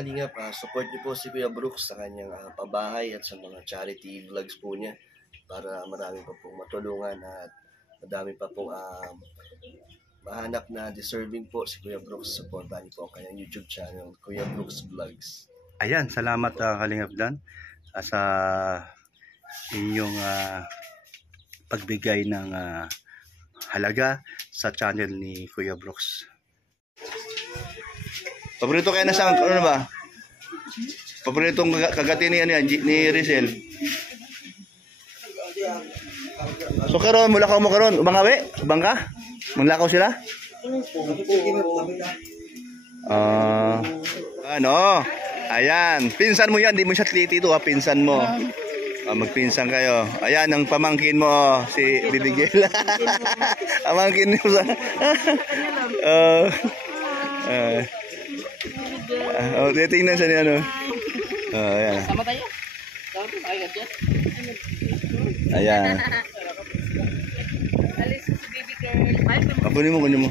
Kalingap, support niyo po si Kuya Brooks sa kanyang pabahay at sa mga charity vlogs po niya para marami pa pong matulungan at madami pa pong mahanap na deserving po si Kuya Brooks. Supportan niyo po ang kanyang YouTube channel, Kuya Brooks Vlogs. Ayan, salamat Kalingap Dan sa inyong pagbigay ng halaga sa channel ni Kuya Brooks. Paborito kayo na sa ano ba? Paboritong kagati ni ni Rizal. So karon mula ka mo karon, umangawi, bangka? Manglakaw sila? Ano? Ayan, pinsan mo yan, di mo siya tliti ito, pinsan mo. Magpinsan kayo. Ayan ang pamangkin mo, si Bibigel. Pamangkin mo sa titingnan siya niya, no? Ayan. Sama tayo. Sama tayo, agad dyan. Ayan. Alis si baby girl. Kunin mo.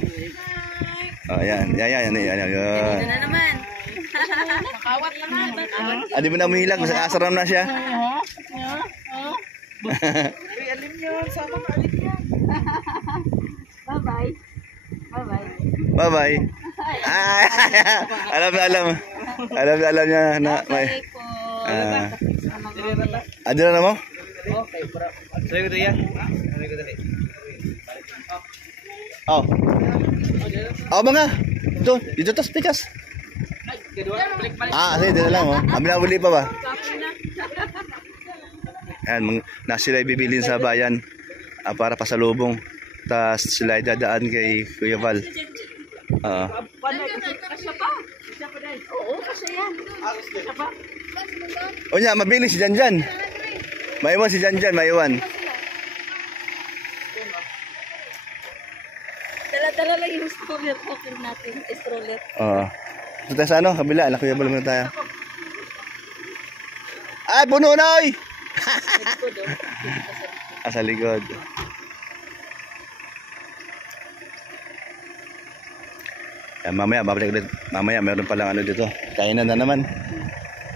Ayan. Ayan. Ito na naman. Makawat naman. Di mo na umihilag, masakasaram na siya. Alim yun, sama ka alim yan. Bye-bye. Bye-bye. Alam niya na may adila na mo? Okay, bro. Sabi ko diya. Mga dito tas pikas. Sige, dito lang Ambil pa ba? Ayan, sila bibilin sa bayan para pasalubong. Tas sila dadaan kay Kuya Val. Kasya pa? Oo, kasya yan. Kasya pa? O niya, mabilis si Janjan. Maiwan si Janjan, maiwan. Dala-dala lang yung stroller poker natin. Stroller. Ito tayo sa ano? Kabila. Alam ko yung balong na tayo. Ay, puno na oy! Sa likod. Mamaya, babalik ulit. Mamaya, meron palang ano dito. Kainan na naman.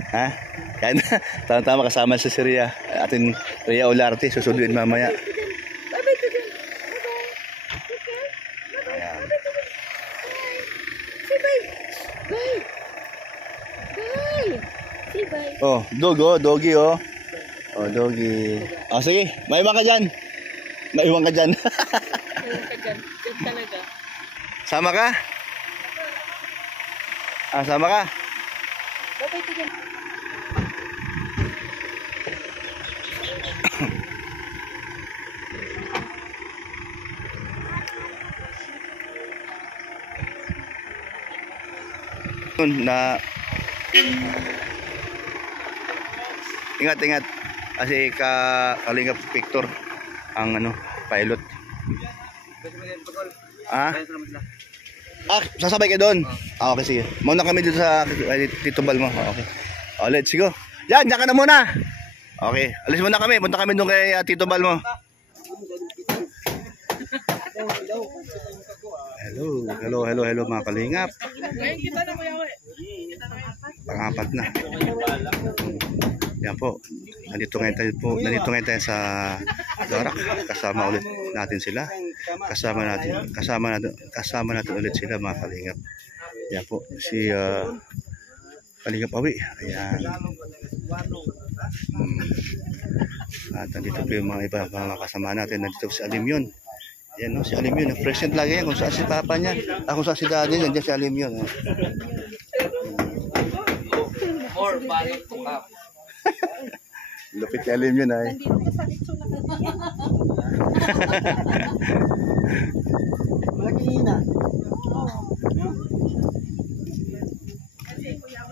Ha? Kainan na. Tama-tama kasama sa si Ria. Atin Ria Olarte. Susunduin mamaya. Bye-bye to them. Bye-bye. Ayan. Say bye. Bye. Bye. Say bye. Doggy. Doggy. Sige. Maiwan ka dyan. Maiwan ka dyan. Maiwan ka dyan. Yan talaga. Sama ka? Sama ka? Bye-bye to them. Na ingat kasi Kalingap Victor ang pilot. Sasabay kayo doon. Okay, sige. Muna kami dito sa Tito Bal mo. Okay. Let's go. Yan ka na muna. Okay, alis muna kami. Punta kami doon kay Tito Bal mo. Hello mga Kalingap. Pangapat na. Yan po. Nandito ngayon tayo sa Darak. Kasama ulit natin sila. Kasama natin ulit sila mga Kalingap. Yan po si Kalingap Awi. Ayan. At nandito po yung mga iba mga kasama natin. Nandito si Alimyon. Yan si Alimyon. Present lagi yan. Kung saan si papa niya. Kung saan si daddy niya. Diyan si Alimyon. More value to come. Lupit ni Alimyon ay. Malaki na.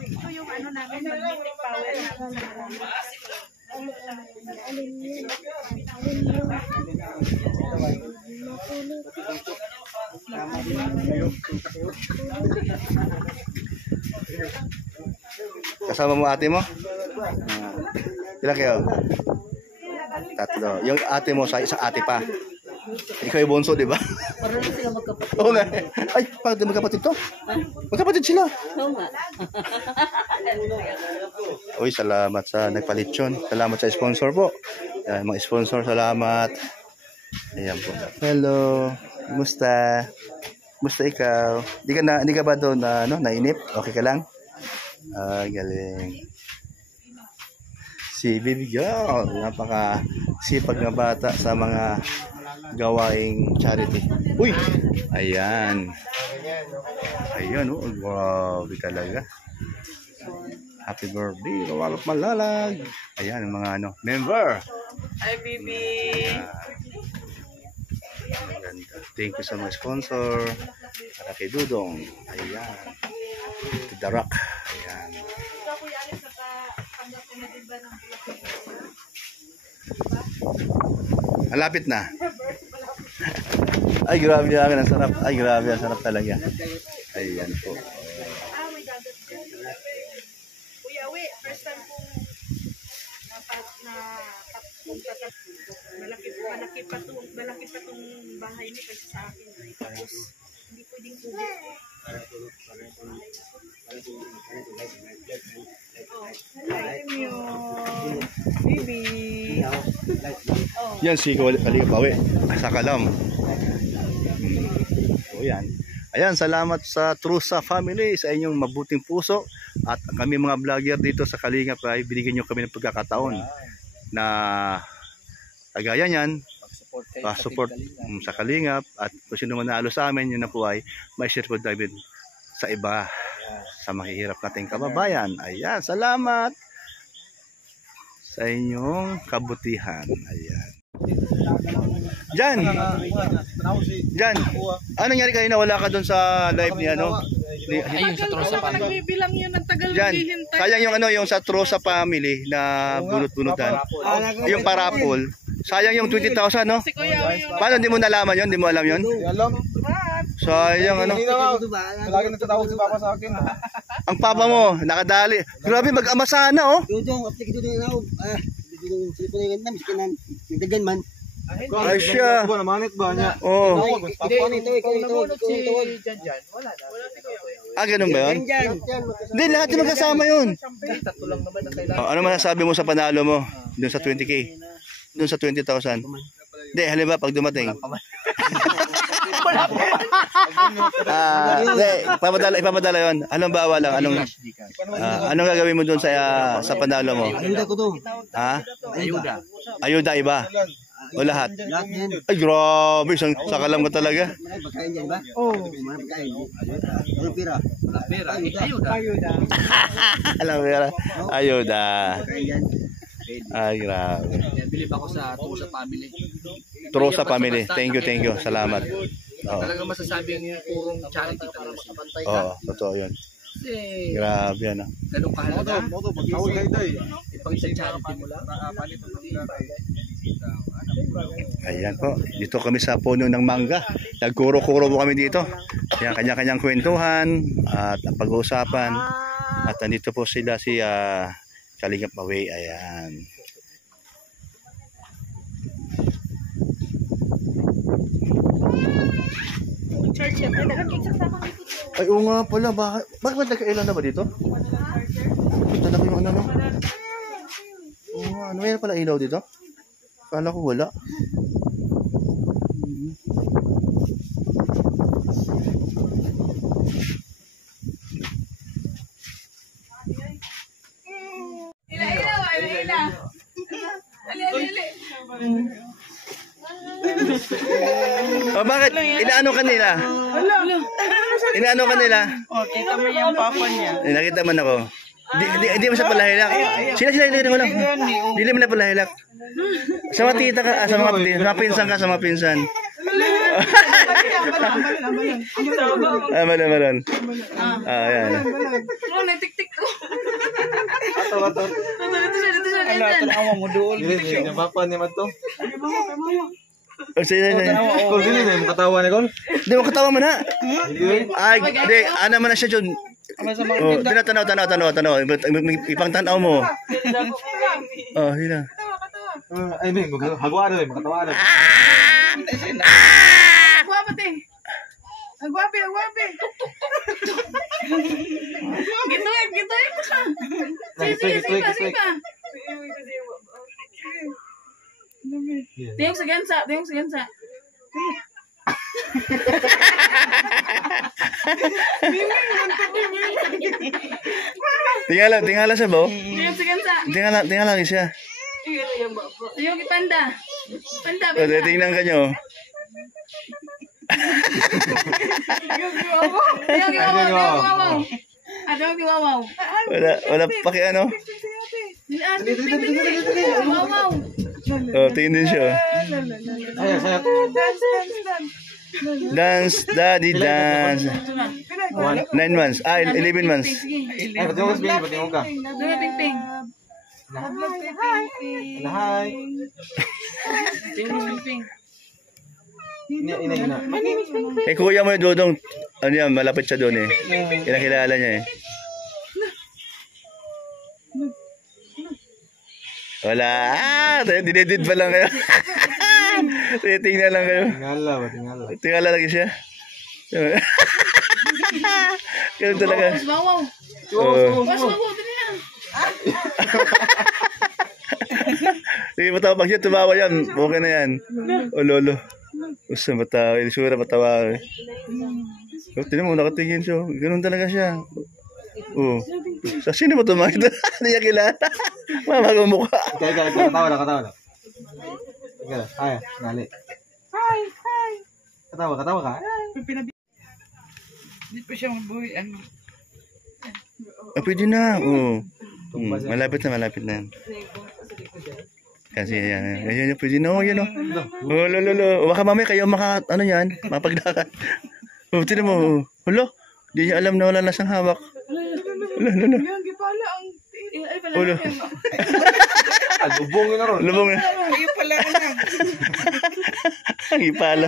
Ito yung namin, magnetic power Kasama mo ate mo? Ilan kayo? Tatlo. Yung ate mo sa isang ate pa. Ikaw yung bunso, di ba? Para na sila magkapatid. Oo nga. Ay, bakit magkapatid to? Magkapatid sila. Oo nga. Uy, salamat sa nagpalitsyon. Salamat sa sponsor po. Yan, mga sponsor, salamat. Ayan po. Hello. Kumusta? Kumusta ikaw? Di ka ba doon nainip? Okay ka lang? Galing. Si Baby Girl, napaka sipag na bata sa mga gawaing charity. Uy! Ayan. Ayan, oh. Grabe talaga. Happy birthday, Kawalot Malalag. Ayan, ang mga member. Hi, baby. Maganda. Thank you sa mga sponsor. Para kay Dudong. Ayan. To the Rock. Ayan. Malapit na. Ay, grabe yan. Ang sarap. Ay, grabe. Ang sarap talaga. Ayan po. Kuya Uwe, first time kong malaki pa tong bahay niyo kasi sa akin. Tapos, hindi pwedeng kubit. Thank you. Baby. Yan si Kalinga Pawi. Sa Kalam. So yan. Ayan, salamat sa Trusa family, sa inyong mabuting puso. At kami mga vlogger dito sa Kalinga Pawi, binigyan nyo kami ng pagkakataon na kagaya niyan, support sa Kalingap. At kung sino man naalo sa amin, yun na po ay may share po David sa iba, sa mahihirap nating kababayan. Ayan, salamat sa inyong kabutihan. Ayan. Jan, ano nangyari kayo na wala ka doon sa live ni ano? Ayun sa Trusa pa. Nagbibilang yun ng tagal Jan, maghihintay. sayang yung yung sa Trusa family na bunot-bunutan. Yung parapol. Sayang yung 20,000, no? Si Kuya Uwe yun. Paano hindi mo nalaman yun? Hindi mo alam yun? Alam. Sayang ano. Lagi nagtatawag si Papa sa akin. Ang papa mo, nakadali. Grabe, mag-ama sana, oh. Dudong, aplik dudong inaw. Dudong sila po na yung miskinan. Nagdagan man. Ay siya. Ba namanit ba niya? Oh. Ito. Ganun ba yun? Hindi, lahat yung magkasama yun. Ano masasabi mo sa panalo mo? Doon sa 20K? Doon sa 20,000? Hindi, halimbawa pag dumating. Hindi, ipapadala yun. Anong bawa lang? Anong gagawin mo doon sa panalo mo? Ayuda ko to. Ha? Ayuda iba? O lahat? Lahat yan. Ay, grabe. Sa kalam ka talaga. May pagkain dyan ba? Oo. May pagkain. Anong pira? Ayuda. Alam mo yun? Ayuda. Pagkain dyan. Ay, grabe. Bilib ako sa Trusa family. Trusa family. Thank you. Salamat. Oo. Talagang masasabing purong charity talaga sila. Oo, totoo yun. Kasi Grabe, ano. ganun kahalaga. Pagkawal kayo day. Ipang isang charity mo lang. Ayan po. Dito kami sa puno ng mangga. Nagkuro-kuro po kami dito. Ayan, kanya-kanyang kwentuhan at pag-uusapan. At nandito po sila si Kalinga Pawi. Ayan. Ay, oo nga pala. Bakit nagkailan na ba dito? Talaga yung ano. Oo nga. Ano yan pala ilaw dito? Kala ko wala. Oh, bakit? Inaano ka nila? Inaano ka nila? Oh, kita mo yung papa niya. Nakita man ako. Di mo siya palahilak. Sila hindi mo lang. Hindi mo na palahilak. Sa mga tita ka, sa mga pinsan ka, sa mga pinsan. Malan. Ayan. Oh, natiktik ko. Ato. Dito siya. Mo duol. Hindi na papa ni man to. Sige. Kol dili na makatawa ni kol. Hindi mo katawa man ha. Ay, hindi. Ano man na siya dyan. Oh, tanaw. Ipang tanaw mo. Oh, hila. Ay, may hagwa na, makatawa na. Guwapa, te. Agwapi. Gituin mo ka. Sige pa. Tiyong sa gansa. Tingala siya ba? Tiyong sa gansa. Tingala siya. Tiyong ipanda. Panda. Tingnan ka nyo. Tiyong iwawaw. Tiyong iwawaw. Wala paki ano. Iwawaw. Oh, tingin din siya. Sayat. Dance, daddy, dance. 9 months. 11 months. Ay, pati mo ka, pati mo ka. Dumi ping. Hi. Ping. Ina. Eh, kuya mo yung Dodong. Ano yan, malapit siya doon eh. Kinakilala niya eh. Wala. Dinedid pa lang kayo. Tingnan lang kayo. Tingala. Tingala lagi siya. Ganun talaga. Wawaw. Oh. Dali na. Sige, matawag siya. Tumawa yan. Okay na yan. O lolo. Usa matawa. Ilisura matawa. Oh, tinan mo, nakatingin siya. Ganun talaga siya. Oh. Sa sino mo tumakita? Hindi niya kilala. Mama ko mukha. Katawa na. Ay, nali. Hi. Katawa ka. Hindi pa siya magbuhay. Pwede na. Oh. Malapit na yan. Kasi yan. Yan, pwede na. Oh, yan o. Oh, lolo. Baka mamaya kayo ano yan. Mapagdakan. Oh, tinan mo. Hulo. Di niya alam na wala na siyang hawak. Lolo. Ulo. Lubong na ron. Lubong na. Ang ipala.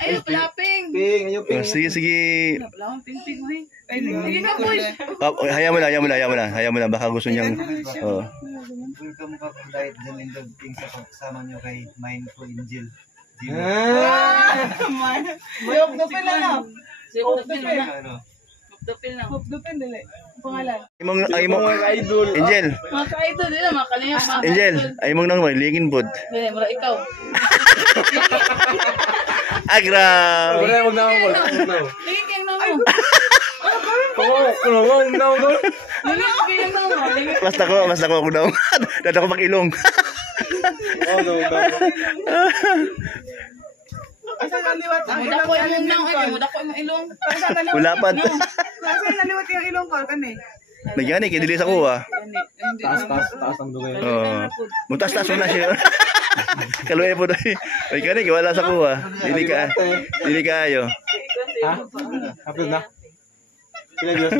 Ayaw, palaping. Ayaw, Oh, sige. Wala akong ping-ping, oy. Sige na, boy. Hayaan mo na. Baka gusto niyang... Oh. Welcome ka po dahil dyan in things sa pagsama nyo kay Mindful Angel. Dupil lang na. Dupil lang. Dupil dili. Pangalan. Ay mong idol. Angel. Mga ka-idol nila, mga kalingap. Angel. Ay mong nang ligin pod. Dili, mura ikaw. Grabe. Wag na ako. Lingin kayong namo. Wag na ako. Lingin kayong namo. Basta ko daw. Dada ko mag-ilong. Muda ko yung nang, muda ko yung ilong. Ulapad. Kasi naliwat yung ilong ko, kani. Nagyani, kidili sa kuha. Taas ang dugay. Oo. Mutas-tas mo na siya. Kaluya po doon. Ay kani, wala sa kuha. Dili ka ayo. Ha? Upload na? Kila Diyos?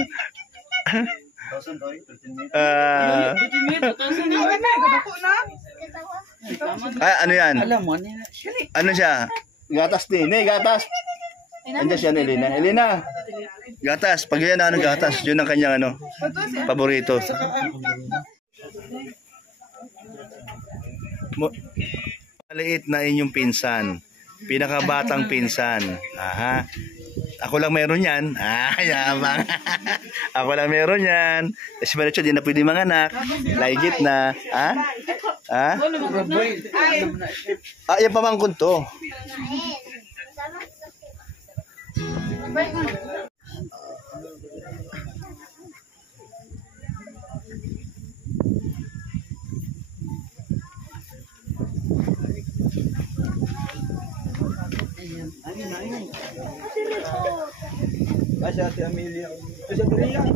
Ano yan? Ano siya? Gatas din. Gatas. Andiyan siya ni Elena. Gatas. Pag yan gatas. Yun ang kanyang paborito. Maliit na inyong pinsan. Pinakabatang pinsan. Aha. Ako lang meron yan. Yabang. Ako lang meron yan. Kasi Maricho, di na pwede manganak. Laigit na. Yan pamangkon to. Kasi Ate Amelia. Kasi Ate Amelia.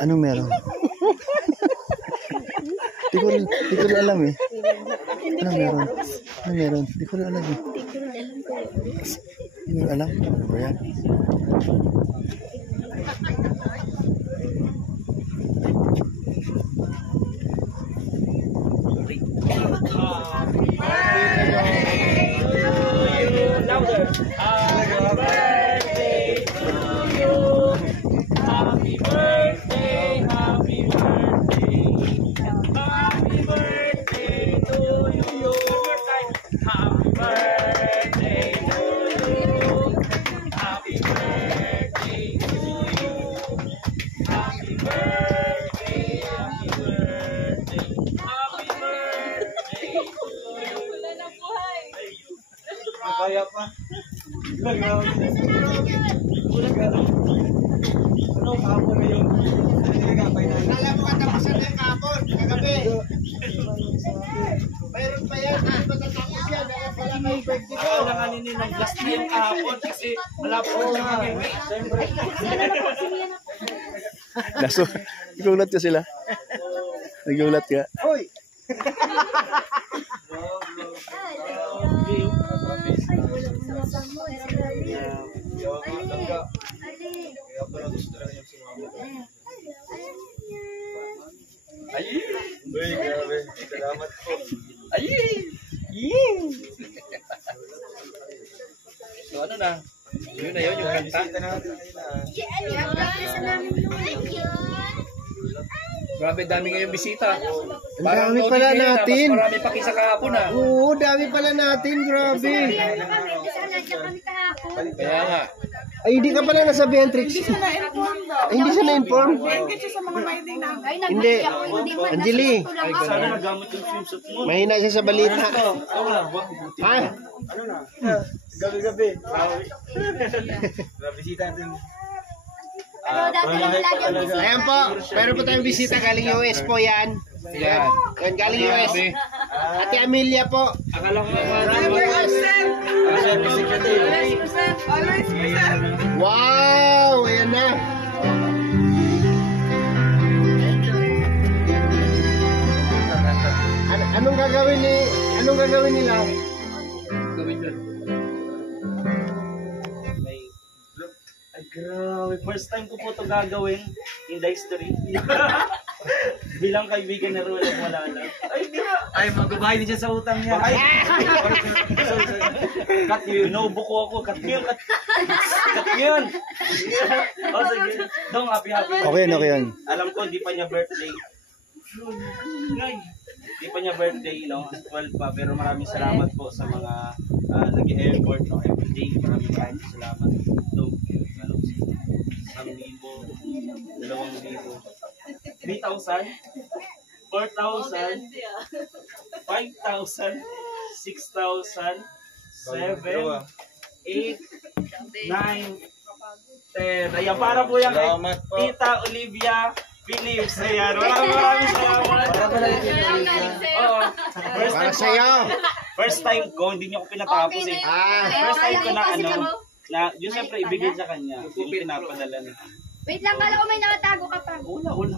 Anong meron? Di ko rin alam eh. Ano meron? Ano meron? Di ko rin alam eh. Di ko rin alam. Ano ba yan? Kaya pa. Ano kahapon na yun? Alam mo katapusan ng kapon, kagabi. Mayroon pa yan, matatapos yan. Kaya pala may 20 ko. Wala nga nini ng last na yung kahapon kasi wala po siya ngayon. Siyempre. Naso, nagulat ka sila. Nagulat ka. Hoy! Uy, grabe. Salamat po. So ano na? Yun na yun, yung kanta. Grabe, dami ngayong bisita. Ang dami pala natin. Mas marami pa kisa kahapon ah. Oo, dami pala natin. Grabe. Kaya nga. Ay, hindi ka pala nasabihan, Trix. Ay, hindi siya na-inform. Hindi. Anjali, Sana nagamit yung swimsuit mo. mahina siya sa balita. Ha? Ano na? Gabi-gabi. Bisita natin. Ayan po, meron po tayong bisita galing US po yan. Yan. Yan, galing US. Ate Amelia po. Akala ko naman. Wow! Ayan na. Anong gagawin nila? Gawin doon. Ay, grabe. First time ko po ito gagawin in the history. Bilang kaibigan na Roland Malala. Ay, di ba? Ay, magbabayad din siya sa utang niya. Ay, cut yun. Binubo ko ako. Cut yun. Cut yun. O, sige. Dong, happy. Okay yan. Alam ko, hindi pa niya birthday. Hindi pa niya birthday, no? 12 pa. Pero maraming salamat po sa mga nag-effort, no? Everyday. Maraming salamat. Dong, 1,000, 2,000, 3,000, 4,000, 5,000, 6,000, 7, 8, 9, 10. Ayan, para po yan kay Tita Olivia Phillips. Ayan, maraming salamat. Oo. Para sa'yo. First time ko, hindi niyo ako pinatapos eh. First time ko na yun siyempre ibigay sa kanya. Yung pinapadala na. Wait lang, kala ko may nakatago ka pa. Wala.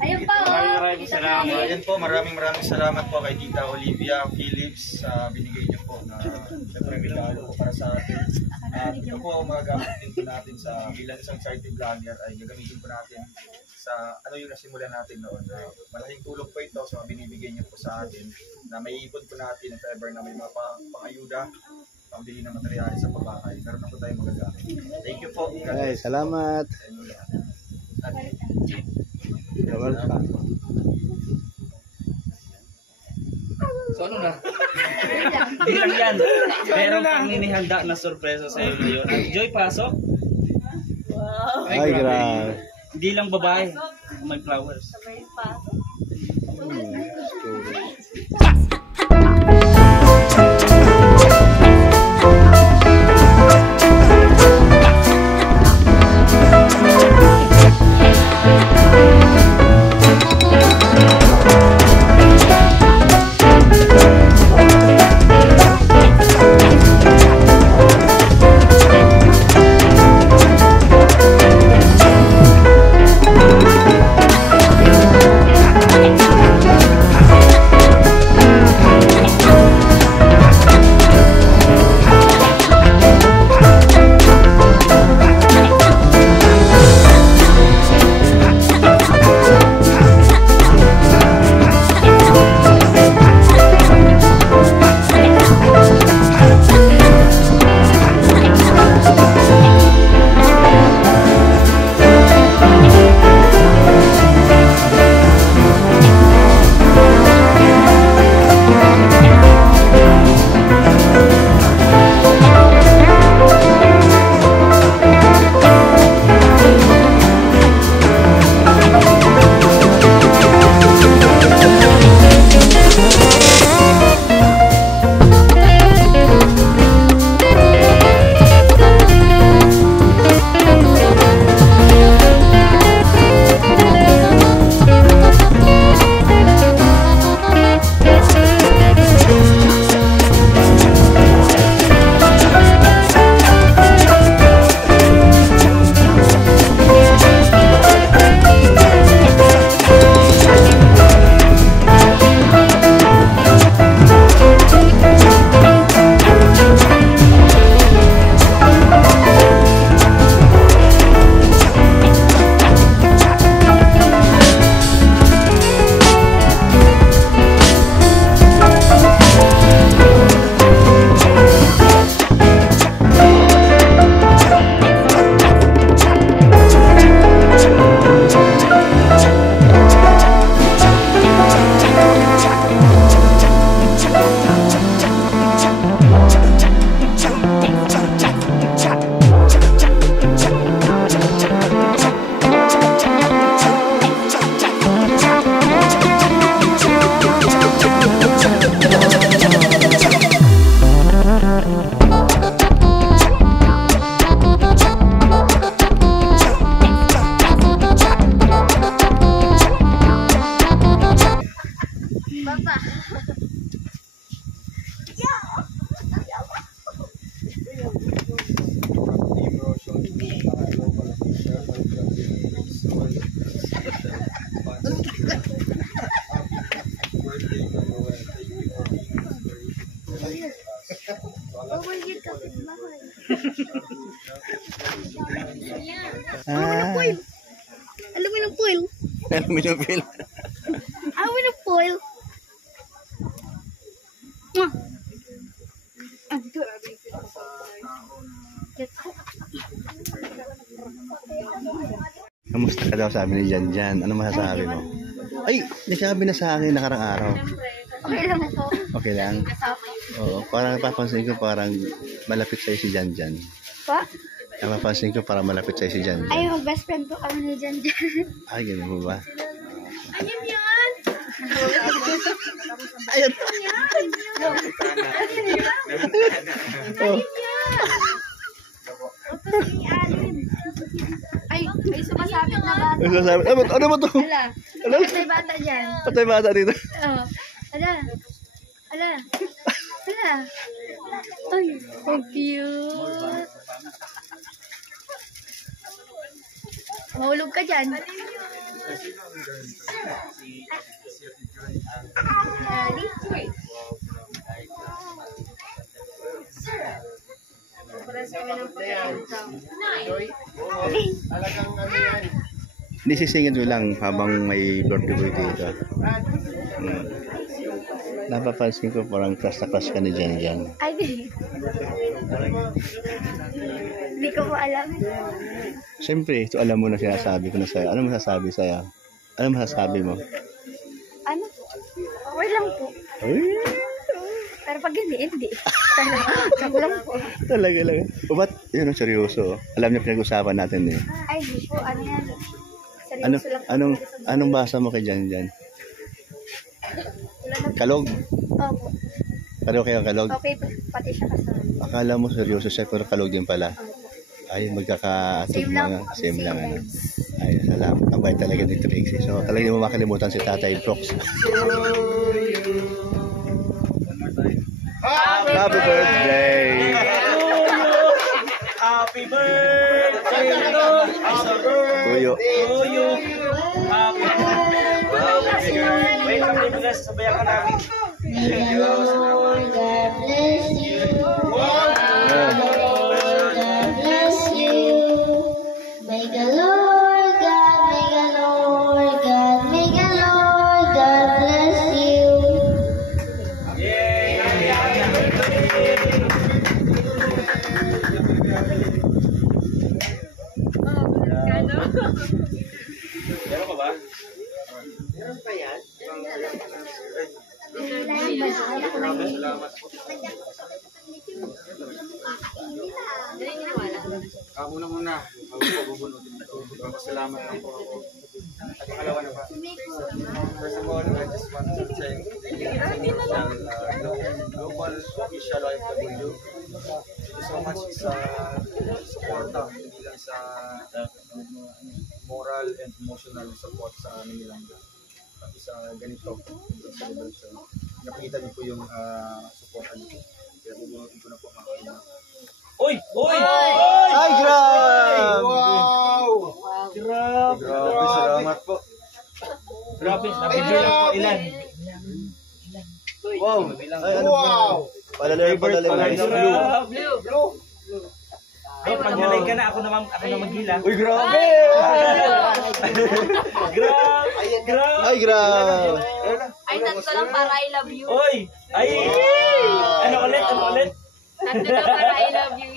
Ayun pa, Maraming salamat. Ayan po, maraming salamat po kay Tita Olivia Phillips sa binigay niyo po na siyempre regalo po para sa atin. At ito po magagamit din po natin sa bilang isang charity vlogger ay gagamitin po natin sa ano yung nasimulan natin noon. Malaking tulong po ito sa binibigay niyo po sa atin na may ipon po natin if ever na may mga pang-ayuda, pambili ng materyales sa pabahay. Meron na po tayong magagamit. Thank you po. Ay, salamat. So ano na? Hindi lang yan. Meron pang inihanda na sorpresa sa iyo. Joy, pasok. Ay, grabe. Hindi lang babae. May flowers. Papa. Aluminum foil. Aluminum foil. Aluminum foil. Mwah. Kamusta ka daw, sabi ni Janjan? Ano masasabi mo? Ay, nasabi na sa akin nakarang araw. Okay lang po. Okay lang? Oo, parang napapansin ko parang malapit sa'yo si Janjan. Pa? Napapansin ko parang malapit sa'yo si Janjan. Ay, mag-best friend po kami ni Janjan. Ay, ganun mo ba? Ayun yan! Ayun! Ay, may sumasabit na bata. Ano sabi? Ano ba to? Ala, Ano? patay bata dyan. Patay bata dito. Oo. Ala. Ala. Ala. Ay, so cute. Mahulog ka dyan. Hindi sisingin mo lang habang may birthday boy dito. Napapansin ko parang crush na crush ka ni Janjan. Ay, hindi ko po alam. Siyempre, ito alam mo na sinasabi ko na sa'yo. Ano masasabi sa'yo? Ano masasabi mo? Ano? Okay lang po. Uy, Pero pag hindi. Ako lang po. talaga lang. O ba't yun ang seryoso? Alam niyo pinag-usapan natin eh. Ay, hindi po. Ano yan? Ano, Seryoso lang. anong basa mo kay Janjan? Kalog? Opo. Pareho kayong kalog? Okay po. Pati siya kasama. Akala mo seryoso siya pero kalog din pala. Ay, magkaka-atog Same lang mga. po. Same lang. Same Ano. Ay, salamat. Ang bait talaga ni Trixie. So, talaga hindi mo makalimutan si Tatay Brooks. Happy birthday! Happy birthday to Tuyo. you. Happy birthday. Wait lang din guys, sabayan ka namin. May the Lord God, may the Lord God, may the Lord God bless you. Meron ka ba? Salamat po. Muna. Mabubunutin ito. Salamat lang po ako. At pangalawa na ba? First of all, I just want to thank Global Official OFW. Thank you so much sa suporta, hindi lang sa moral and emotional support sa amin nilang pati sa ganito celebration. Nakikita niyo po yung suporta niyo. Kaya bubunutin ko na po mga kailangan. Oy! Ay, grabe! Wow! Grabe! Salamat po. Grabe, nabibilang po ilan? Wow! Ay, ano wow! Palalim. Blue! Ay, pag nalay ka na, ako na maghila. Uy, grabe! Grabe! Ay, grabe! Ay, tatlo lang para I love you. Oy! Ay! Ano ulit? Tatlo lang para I love you.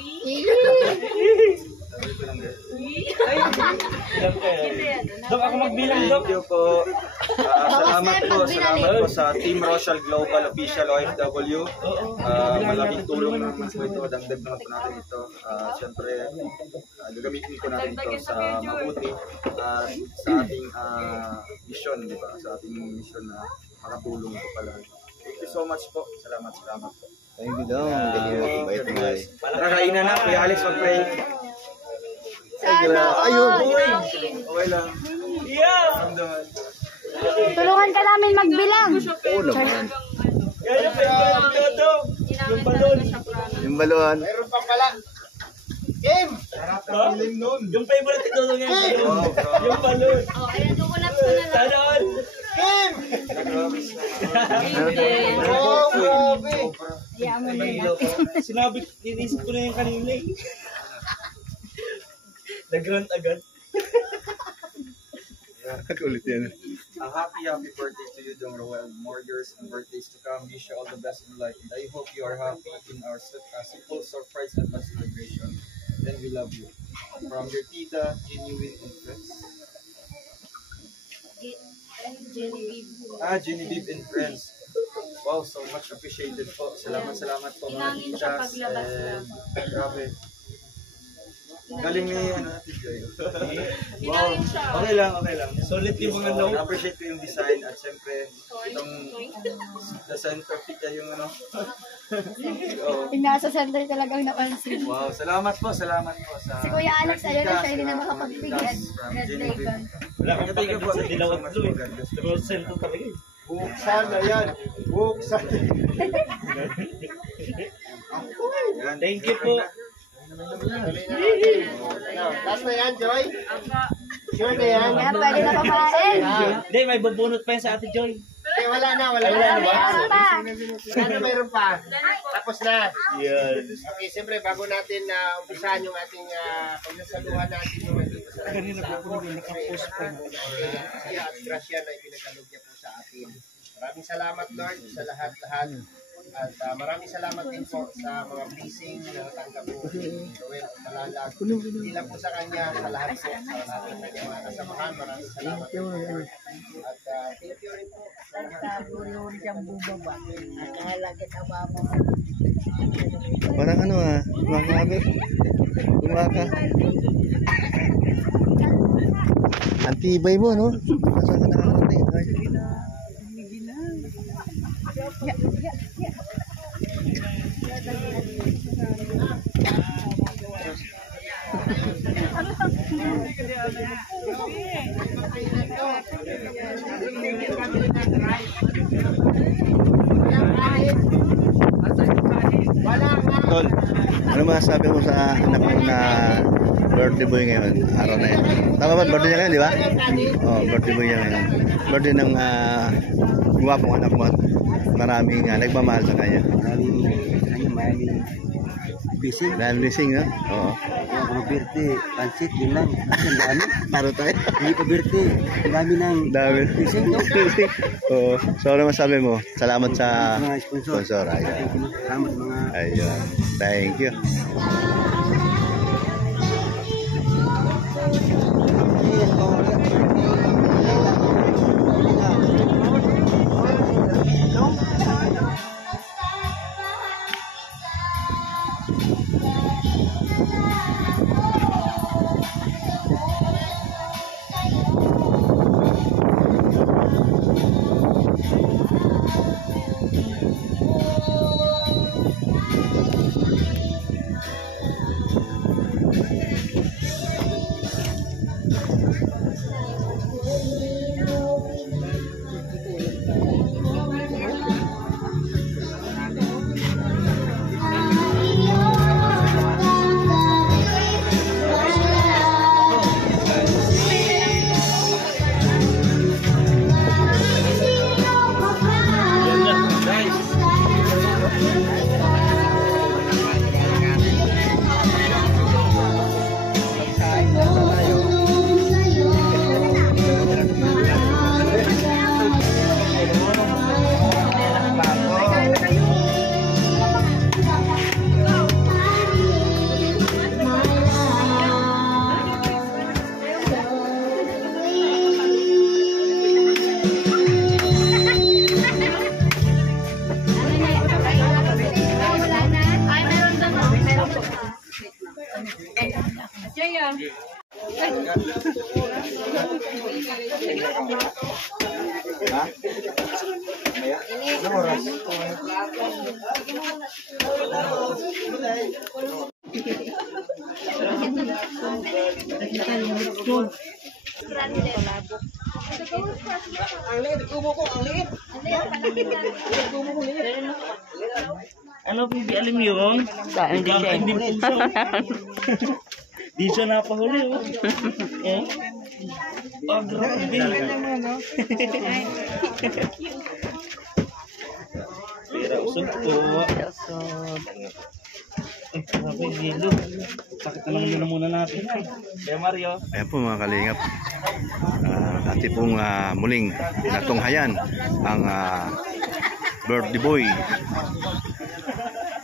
Dok, ako magbilang, Dok. Thank you po. Salamat po sa Team Rochelle Global Official OFW. Malaking tulong naman po ito. Dagdag naman po natin ito. Siyempre, gagamitin po natin ito sa mabuti at sa ating mission, di ba? Sa ating mission na makatulong po pala. Thank you so much po. Salamat po. Thank you daw. Ang galing mo. Bait mo eh. Tara, kainan na. Kuya Alex, mag-pray. Ay, grabe! Ayun! Okay lang. Yeah! Doon. Tulungan ka namin magbilang. Oo naman. Kaya yung favorite ko. Yung balon. Yung balon. Meron pa pala. Game! Sarap ang feeling nun. Yung favorite ko doon yan. Yung balon. Oh, ayan, kukunap ko na lang. Sana all. Game! Oh, grabe. Sinabi, inisip ko na yung kanina eh. Nag-grunt agad. Ulit yan. A happy birthday to you, Dong Roel. More years and birthdays to come. Wish you all the best in life. And I hope you are happy in our simple surprise and celebration. Then we love you. From your tita, Genuine and friends. Genevieve and friends. Wow, so much appreciated po. Salamat po mga Tinangin siya titas. paglabas lang. Grabe. Galing ni Ate Joy. Wow. Okay lang. Solid yung mga note. Appreciate ko yung design at siyempre itong the center pick yung Nasa center talagang napansin. Wow, salamat po sa Si Kuya Alex, ayun na siya, hindi na makapagbigyan. Red Dragon. Wala kang Thank you po. pakagod sa dilaw at blue eh. Pero center talaga eh. Buksan na yan. Buksan. Thank you po. Last na yan, Joy? Sure na yan? Kaya pwede na kumain. Hindi, may bubunot pa yan sa Ate Joy. Eh, wala na. Meron pa. Sana mayroon pa. Tapos na. Yan. Okay, siyempre, bago natin umpisahan yung ating pagsasaluhan natin yung dito sa nakapost po siya at grasya na ipinagalog niya po sa atin. Maraming salamat, Lord, sa lahat-lahat. At maraming salamat din po sa mga blessing na natanggap po ni Roel Malalag. Hindi lang po sa kanya, sa lahat po, sa lahat ng kanyang mga kasamahan. Maraming salamat po. At thank you rin po. Parang ano kumakabi. Kumaka. Antibay mo, no? Nasa ka nakakati. Tol, ano masasabi mo sa anak mo na birthday boy ngayon? Araw na yun. Tama ba? Birthday niya ngayon, di ba? Oh, birthday boy niya ngayon. Birthday ng guwapong anak mo at maraming nagmamahal sa kanya. Maraming busy. Blessing, no? Oo. Kaya kung birthday, pansit, yun lang. Ang dami. Paro tayo. Hindi pa birthday. Ang dami ng Dami. Oo. So, ano masabi mo? Salamat sa mga sponsor. sponsor. Ayun. Salamat mga Ayun. Thank you. Ano, Bibi, alam mo yun? Hindi puso. Di siya napahuli, oh. Eh? Oh, grabe. Pera usog po. Grabe, Gilo. Sakit na lang yun muna natin. Kaya Mario. Ayan po mga kalingap. Ating pong muling natunghayan ang birthday boy.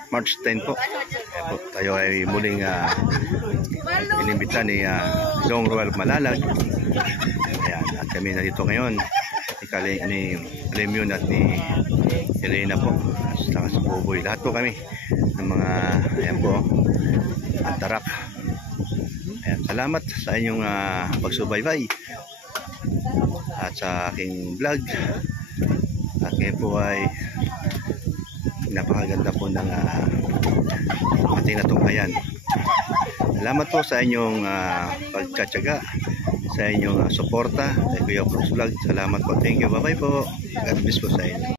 March 10 po. Ayan po, tayo ay muling inimbita ni Zong Royal Malalag. Ayan, at kami narito ngayon ni Lemyon at ni Elena po at saka sa Buboy. Lahat po kami ng mga ayan po at tarak. Ayan, salamat sa inyong pagsubaybay at sa aking vlog. At ngayon po ay napakaganda po ng ating natunghayan. Salamat po sa inyong pagtsatsaga, sa inyong suporta kay Kuya Brooks Vlog. Salamat po. Thank you. Bye bye po. God bless po sa inyo.